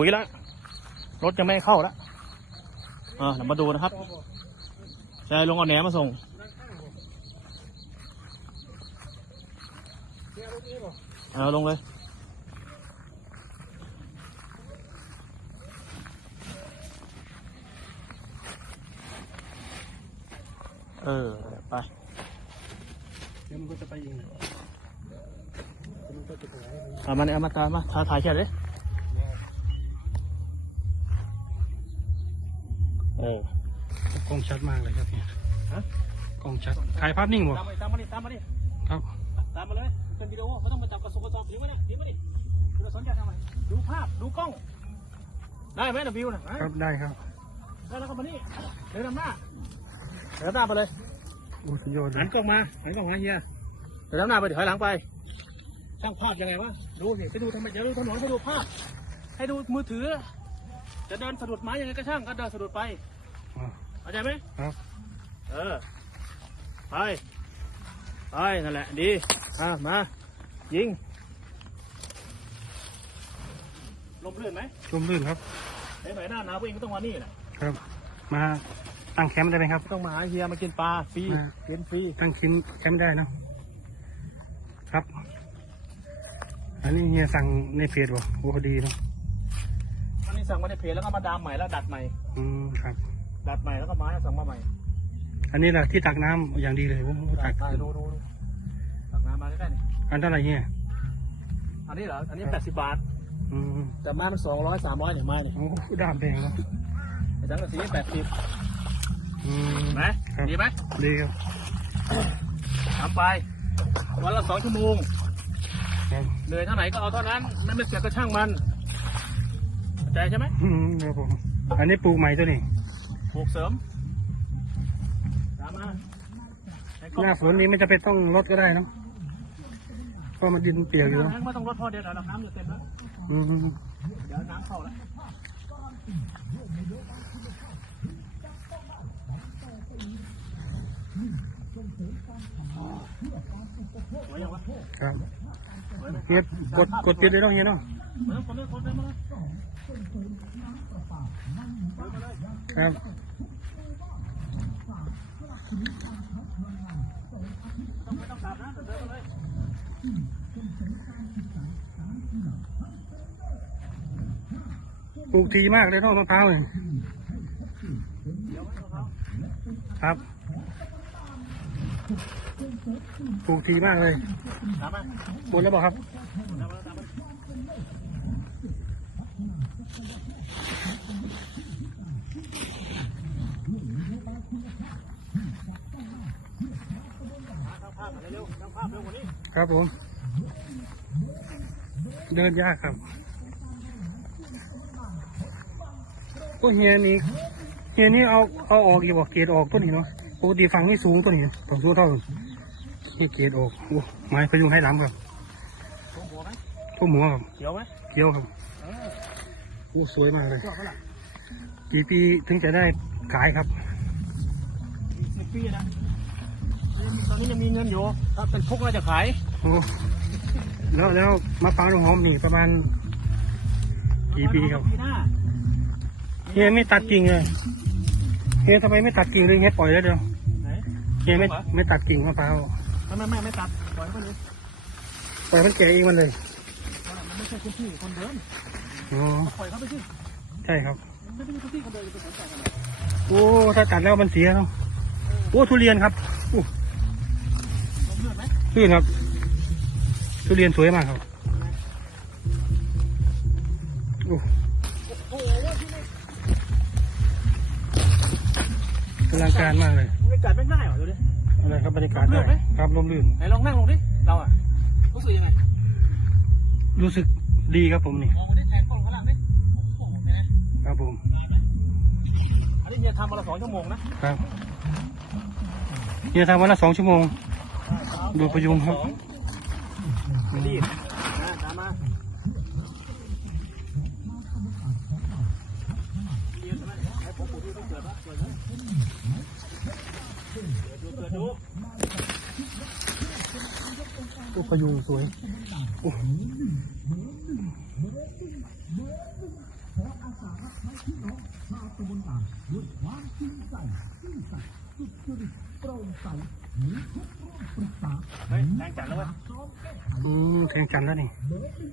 ปุ๋ยแล้วรถยังไม่ให้เข้าแล้วอ่าเดี๋ยวมาดูนะครับชายลงเอาแหนมมาส่งเอาลงเลยเออไปเดี๋ยวมันก็จะไปเองเดี๋ยวมันก็จะไปไหนเอามาเนี่ยเอามาตามมาถ่ายถ่ายแค่เลย เออกล้องชัดมากเลยครับเนี่ยฮะกล้องชัดถ่ายภาพนิ่งบ่ตามมาดิตามมาดิตามมาดิครับตามมาเลยเป็นวิดีโอเขาต้องมาจับกระสุนกระสอบถือมาดิถือมาดิคุณสนใจทำไมดูภาพดูกล้อง ได้ไหมนะวิวนะครับได้ครับแล้วแล้วก็มานี่เดินนำหน้าเดินนำหน้าไปเลยโอ้สุดยอดเลหัยนกล้องมาหันกล้องมาเฮียเดินนำหน้าไปเดี๋ยวถอยหลังไปช่างภาพยังไงวะดูสิไปดูทำไมเดี๋ยวดูถนนให้ดูภาพ ให้ดูมือถือ จะเดินสะดุดไม้ยังไงก็ช่างก็เดินสะดุดไปอ่าเข้าใจไหมครับ เออ ไป ไปนั่นแหละ ดีอะมา ยิง ลมเลื่อนไหมชมลื่นครับไหนไหนหน้าหนาวเองก็ต้องมานี่แหละครับ มาตั้งแคมป์ได้ไหมครับ ต้องมาหาเฮียมากินปลาฟรีมา กินฟรี ตั้งแคมป์แคมป์ได้เนอะครับ อันนี้เฮียสั่งในเพจบ่โอ้ดีเนาะอันนี้ สั่งมาในเพจแล้วก็มาดามใหม่แล้วดัดใหม่ อืมครับ ดัดใหม่แล้วก็ไม้สั่งมาใหม่อันนี้แหละที่ตักน้ำอย่างดีเลยผมตัตักกดูดูดูตักน้ำมาได้ไหมอันเท่าไหร่เฮียอันนี้เหรออันนี้แปดสิบบาท อืมแต่ไม้มันสองร้อยสามร้อยเนี่ยไม้เนี่ยโอ้ดามแดงเนาะไอ้สังกะสีแปดสิบอืมไหมครับดีไหมดีครับทำไป วันละสองชั่วโมงครับเหนื่อยเท่าไหร่ก็เอาเท่านั้นไม่ไม่เสียก็ช่างมันเข้า ใจใช่ไหมอืมครับผมอันนี้ปลูกใหม่ตัวนี้ปลูกเสริมตามมาให้กล้องหน้าฝนนี้ไม่จะเป็นต้องรดก็ได้เนาะเพราะมันดินเปียกอยู่หเนาะน้าแห้งไม่ต้องรดพอเดี๋ยวเราน้ำจะเต็มแล้ว อืมเดี๋ยวน้ำเข้าแล้วไว้ยังวะครับเฮียกดกดปิดเลยเนาะเฮียเนาะมาแล้วคนเลยคนเลยมาเลย ครับต้องไม่ต้องกลับนะเดินมาเลยปลูกทีมากเลยเนาะมะพร้าวเนี่ยครับ ปลูกทีมากเลยตามมาหมดแล้วบอกครับ ครับผม เดินยากครับโอ้เฮียนี่เฮียนี่เอาเอาออกอีกบอกเกรดออกต้นนี้เนาะปกติฝั่งนี้สูงต้นนี้ต้องสูงเท่านี่เกรดออกโอ้ไม้พยุงให้ล้ำครับตัวหัวไหมพวกหมูครับเขียวไหมเกี้ยวครับเออโอ้สวยมากเลยชอบปะล่ะกี่ปีถึงจะได้ขายครับอีกสิบปีนะตอนนี้ยังมีเงินอยู่ถ้าเป็นพุกน่าจะขายโอ้แล้วแล้วมะพร้าวน้ำหอมนี่ประมาณ กี่ปีครับปีหน้าเฮียไม่ตัดกิ่งเลยเฮียทำไมไม่ตัดกิ่งเลยเฮียปล่อยแล้วเดียวไหนเฮียไม่ไม่ตัดกิ่งมะพร้าวไม่ไม่ไม่ไม่ตัดปล่อยมันเลยปล่อยมันแก่เองมันเลยมันไม่ใช่พื้นที่คนเดิน อ๋อปล่อยเขาไปสิใช่ครับมันไม่ใช่พื้นที่คนเดินจะไปสนใจกันเลยโอ้ถ้าตัดแล้วมันเสียเนาะโอ้ทุเรียนครับโอ้ลมเลือดไหมลื่นครับ ทุเรียนสวยมากครับโอ้โอ้โหที่นี่อลังการมากเลยไม่กัดไม่ได้เหรอดูดิ อะไรครับบรรยากาศลื่ได้นไหม ครับลมลื่น ไหนลองนั่งลงดิ เราอะรู้สึกยังไงรู้สึกดีครับผมนี่เอาดิแทนกล้องข้ ครับผม อันนี้เฮียทำมาละสองชั่วโมงนะครับเนี่ยทำวันละสองชั่วโมง ดูประยุงครับสองไม่รีบนะตามมาเรียนใช่ไหมให้ผมปู่ที่ต้องเกิดปะเกิดไหมเกิดดูเกิดดู โอ้ประยุงสวยโอ้ เฮ้ยแทงจัดแล้วเว้ยอืมแทงจันทร์แล้วนี่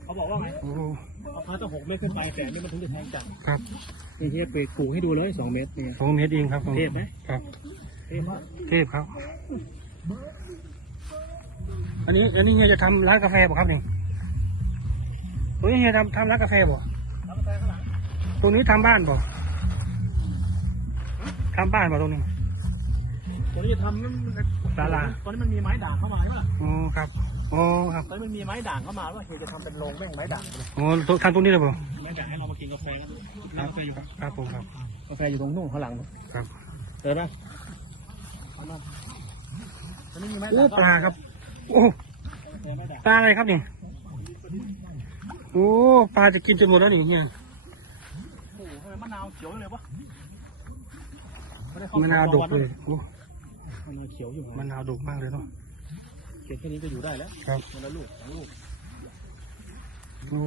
เขาบอกว่าไงโอ้มะพร้าวต้องหกเมตรขึ้นไปแปดเมตรมันถึงจะแทงจัดครับนี่เฮียไปปลูกให้ดูเลยสองเมตรเนี่ยสองเมตรเองครับผมเทพไหมครับ เท่มากเทพครับ อันนี้อันนี้เฮียจะทำร้านกาแฟบ่ครับนี่ตรงนี้เฮียทำทำร้านกาแฟบ่แล้วกาแฟข้างหลังตรงนี้ทำบ้านบ่ทำบ้านบ่ตรงนี้ ตอนนี้จะทำนั่นศาลา ตอนนี้มันมีไม้ด่างเข้ามาใช่ปะล่ะอ๋อครับอ๋อครับตอนนี้มันมีไม้ด่างเข้ามาว่าเฮียจะทำเป็นโรงแม่งไม้ด่างเลยอ๋อตรงทำตรงนี้เลยบ่ไม้ด่างให้เรามากินกาแฟกันร้านกาแฟอยู่ครับผมครับกาแฟอยู่ตรงนู่นข้างหลังครับเจอปะเอามาตอนนี้มีไม้โอ้ด่างปลาครับ โอ้กาแฟไม้ด่างปลาอะไรครับนี่โอ้ปลาจะกินจนหมดแล้วนี่เฮียโอ้โหทำไมมะนาวเขียวเลยวะไได้เข้มะนาวดกเลยโอ้ มะนาวเขียวอยู่มะนาวดกมากเลยเนาะเขียวแค่นี้ก็อยู่ได้แล้วครับมันละลูกสองลูกโอ้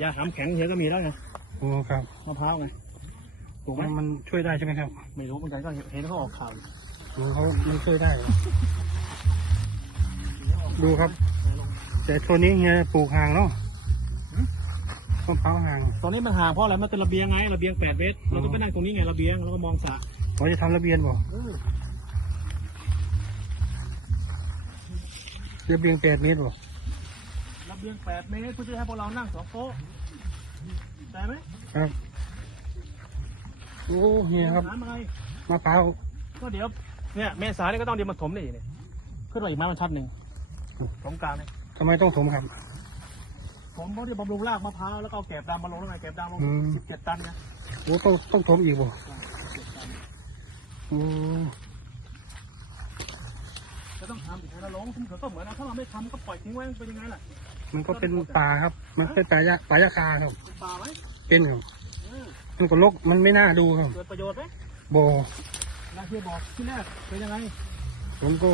ยาหามแข็งเฮียก็มีแล้วไงโอ้ครับมะพร้าวไงถูกไหมมันมันช่วยได้ใช่ไหมครับ ไม่รู้เหมือนกันก็เห็นเขาออกข่าวอยู่โอ้เขามันช่วยได้เหรอดูครับ แต่ตัวนี้เฮียปลูกห่างเนาะมะพร้าวห่าง ตอนนี้มันห่างเพราะอะไรมันเป็นระเบียงไงระเบียงแปดเมตรเราก็ไปนั่งตรงนี้ไงระเบียงแล้วก็มองสระเขาจะทำระเบียงบ่ ระเบียงแปดเมตรบ่ระเบียงแปดเมตรเพื่อจะให้พวกเรานั่งสองโต๊ะได้ไหมครับ โอ้เฮียครับน้ำอะไรมะพร้าวก็เดี๋ยวเนี่ยเมษาเนี่ยก็ต้องเดี๋ยวมาถมนี่เนี่ยขึ้นมาอีกไม้บรรทัดหนึ่งถมกลางเนี่ยทำไมต้องถมครับผมเพราะที่บำรุงรากมะพร้าวแล้วก็เอาแกบดำมาลงแล้วไงแกบดำลงอืมสิบเจ็ดตันไงโอ้ต้องต้องถมอีกบ่โอ้ จะต้องทำอีกให้เราลงซึ่งเขาก็เหมือนนะถ้าเราไม่ทำก็ปล่อยทิ้งไว้มันเป็นยังไงล่ะมันก็เป็นป่าครับ มันเป็นป่ายาป่ายาคาครับเป็นป่าไหมเป็นครับเออมันก็ลกมันไม่น่าดูครับเกิดประโยชน์ไหมบ่อนาเฮียบอกที่แรกเป็นยังไงผมก็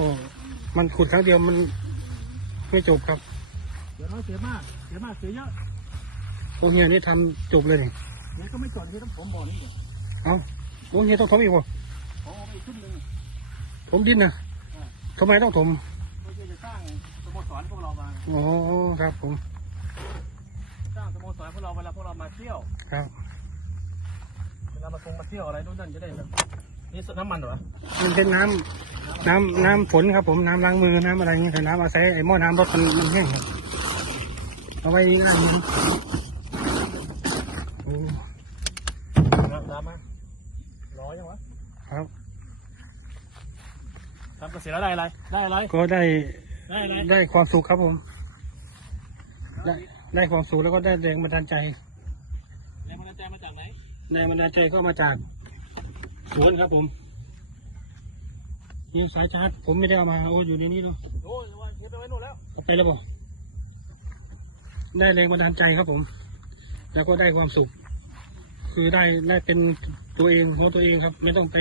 มันขุดครั้งเดียวมันไม่จบครับเดี๋ยวเราเสียมากเสียมากเสียเยอะโอ้เฮียนี่ทำจบเลยนี่เดี๋ยวก็ไม่จบที่ต้องผมบ่อนี่เดี๋ยวเอ้าโอ้เฮียต้องถมอีกบ่ผมเอาไปอีกชุดหนึ่งถมดินนะ ทำไมต้องถมเพื่อจะสร้างสโมสรพวกเรามาอ๋อครับผม สร้างสโมสรพวกเราเวลาพวกเรามาเที่ยวครับเวลามาคงมาเที่ยวอะไรนู่นนั่นจะได้แบบนี่น้ำมันเหรอมันเป็นน้ำน้ำน้ำฝนครับผมน้ำล้างมือน้ำอะไรเงี้ยแต่น้ำอาศัยไอ้หม้อน้ำรถมันมันแห้งครับเอาไว้ง่ายดีโอ้น้ำน้ำมาร้อยยังวะครับ ทำเกษตรแล้วได้อะไร ได้อะไร ก็ได้ได้อะไรได้ความสุขครับผม ได้ได้ความสุขแล้วก็ได้แรงบันดาลใจแรงบันดาลใจมาจากไหนแรงบันดาลใจก็มาจากสวนครับผมนี่สายชาร์จผมไม่ได้เอามาโอ้อยู่ในนี้ดูโอ้ยว่าเทปไปไว้นู่นแล้วเอาไปแล้วบ่ได้แรงบันดาลใจครับผม แล้วก็ได้ความสุข คือได้ได้เป็นตัวเองของตัวเองครับ ไม่ต้องไป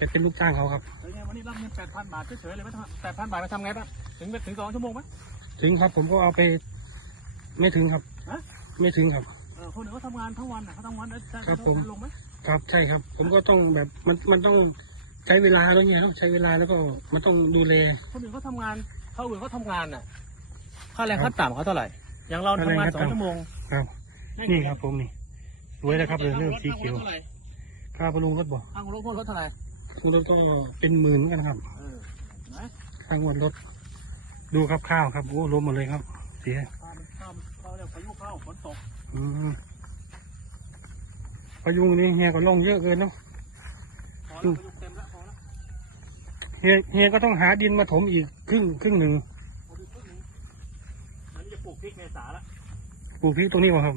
ไปเป็นลูกจ้างเขาครับเป็นไงวันนี้รับเงินแปดพันบาทเฉยๆเลยไหมแปดพันบาทไปทำไงบ้างถึงถึงสองชั่วโมงไหมถึงครับผมก็เอาไป ไม่ถึงครับฮะไม่ถึงครับเออคนอื่นเขาทำงานทั้งวันน่ะเขาทำงานได้ได้ครับผมได้ลงไหมครับใช่ครับ ผมก็ต้องแบบมันมันต้องใช้เวลาแล้วเนี่ยเนาะใช้เวลาแล้วก็มันต้องดูแลคนอื่นเขาทำงานเขาอื่นเขาทำงานน่ะค่าแรงขั้นต่ำเขาเท่าไหร่อย่างเราทำงานสองชั่วโมงครับ นี่ครับผมนี่สวยแล้วครับเลยเรื่องสีเขียวท่าไหร่ค่าบำรุงรถบ่ทางรถพวกรถเท่าไหร่ บำรุงรถก็เป็นหมื่นเหมือนกันครับเออเห็นไหมค่างวดรถ ดูครับข้าวครับโอ้ล้มหมดเลยครับ เสียข้าวมันข้าวมันข้าวเรียกพายุเข้าฝนตกอืมพายุงนี่เฮียก็ลงเยอะเกินเนาะพอแล้วพายุเต็มแล้วพอแล้วเฮียเฮียก็ต้องหาดินมาถมอีกครึ่งครึ่งหนึ่งพอดีครึ่งหนึงอันนี้จะปลูกพริกเมษาแล้วปลูกพริกตรงนี้บ่ครับ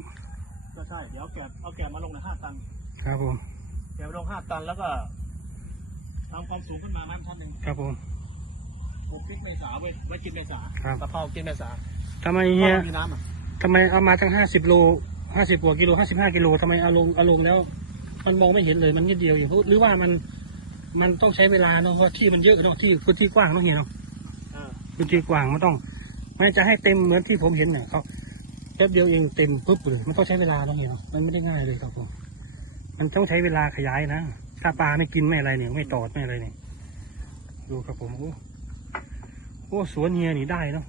ก็ใช่ เดี๋ยวเอาแกะเอาแกะมาลงในห้าตัน ครับผมแกะมาลงห้าตันแล้วก็ ทำความสูงขึ้นมามันชั้นหนึ่งครับผมปลูกพริกเมษาไว้ไว้กินเมษาครับกะเพรากินเมษาทำไมเพเฮีราะยมันมีน้ำอะทำไมเอามาตั้งห้าสิบโลห้าสิบกว่ากิโลห้าสิบห้ากิโลทำไมเอาลงเอาลงแล้ว มันมองไม่เห็นเลยมันนิดเดียวอย่างหรือว่ามันมันต้องใช้เวลาเนาะเพราะที่มันเยอะเนาะที่พื้นที่กว้างเนาะเฮียเนาะเออพื้นที่กว้างมันต้องไม่จะให้เต็มเหมือนที่ผมเห็นเนี่ยเขาแป๊บเดียวเองเต็มปุ๊บเลยมันต้องใช้เวลาเนาะเฮียเนาะมันไม่ได้ง่ายเลยครับผมมันต้องใช้เวลาขยายนะ ถ้าปลาไม่กินไม่อะไรเนี่ยไม่ตอดไม่อะไรเนี่ยดูครับผมโอ้โอ้สวนเฮียนี่ได้เนาะ